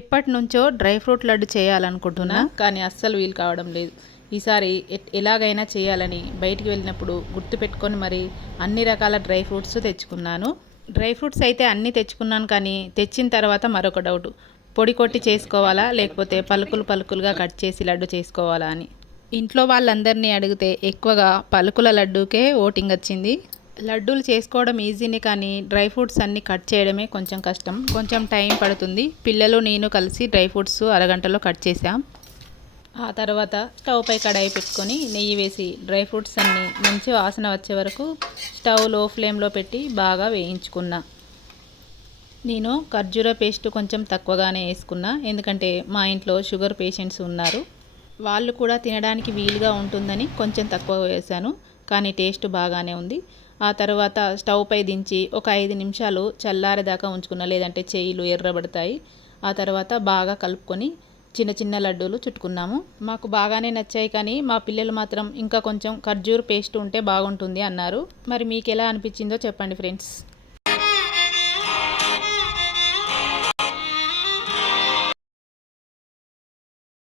ఎప్పటి నుంచో dry fruit laddu చేయాలనుకుంటున్నా, కానీ అస్సలు వీలు కావడం లేదు. ఈసారి ఎలాగైనా చేయాలని బయటికి వెళ్ళినప్పుడు గుర్తుపెట్టుకొని మరి అన్ని రకాల డ్రై ఫ్రూట్స్ తెచ్చుకున్నాను. డ్రై ఫ్రూట్స్ అయితే అన్నీ తెచ్చుకున్నాను, కానీ తెచ్చిన తర్వాత మరొక డౌట్, పొడి కొట్టి చేసుకోవాలా లేకపోతే పలుకులు పలుకులుగా కట్ చేసి లడ్డు చేసుకోవాలా అని. ఇంట్లో వాళ్ళందరినీ అడిగితే ఎక్కువగా పలుకుల లడ్డూకే ఓటింగ్ వచ్చింది. లడ్డూలు చేసుకోవడం ఈజీనే, కానీ డ్రై ఫ్రూట్స్ అన్నీ కట్ చేయడమే కొంచెం కష్టం, కొంచెం టైం పడుతుంది. పిల్లలు నేను కలిసి డ్రై ఫ్రూట్స్ అరగంటలో కట్ చేసాం. ఆ తర్వాత స్టవ్ పై కడాయి పెట్టుకొని నెయ్యి వేసి డ్రై ఫ్రూట్స్ అన్నీ మంచి వాసన వచ్చే వరకు స్టవ్ లో ఫ్లేమ్లో పెట్టి బాగా వేయించుకున్నా. నేను ఖర్జూర పేస్ట్ కొంచెం తక్కువగానే వేసుకున్నా, ఎందుకంటే మా ఇంట్లో షుగర్ పేషెంట్స్ ఉన్నారు. వాళ్ళు కూడా తినడానికి వీలుగా ఉంటుందని కొంచెం తక్కువ వేసాను, కానీ టేస్ట్ బాగానే ఉంది. ఆ తర్వాత స్టవ్ పై దించి ఒక 5 నిమిషాలు చల్లారేదాకా ఉంచుకున్నా, లేదంటే చేయిలు ఎర్రబడతాయి. ఆ తర్వాత బాగా కలుపుకొని చిన్న చిన్న లడ్డూలు చుట్టుకున్నాము. మాకు బాగానే నచ్చాయి, కానీ మా పిల్లలు మాత్రం ఇంకా కొంచెం ఖర్జూర పేస్ట్ ఉంటే బాగుంటుంది అన్నారు. మరి మీకు ఎలా అనిపించిందో చెప్పండి ఫ్రెండ్స్.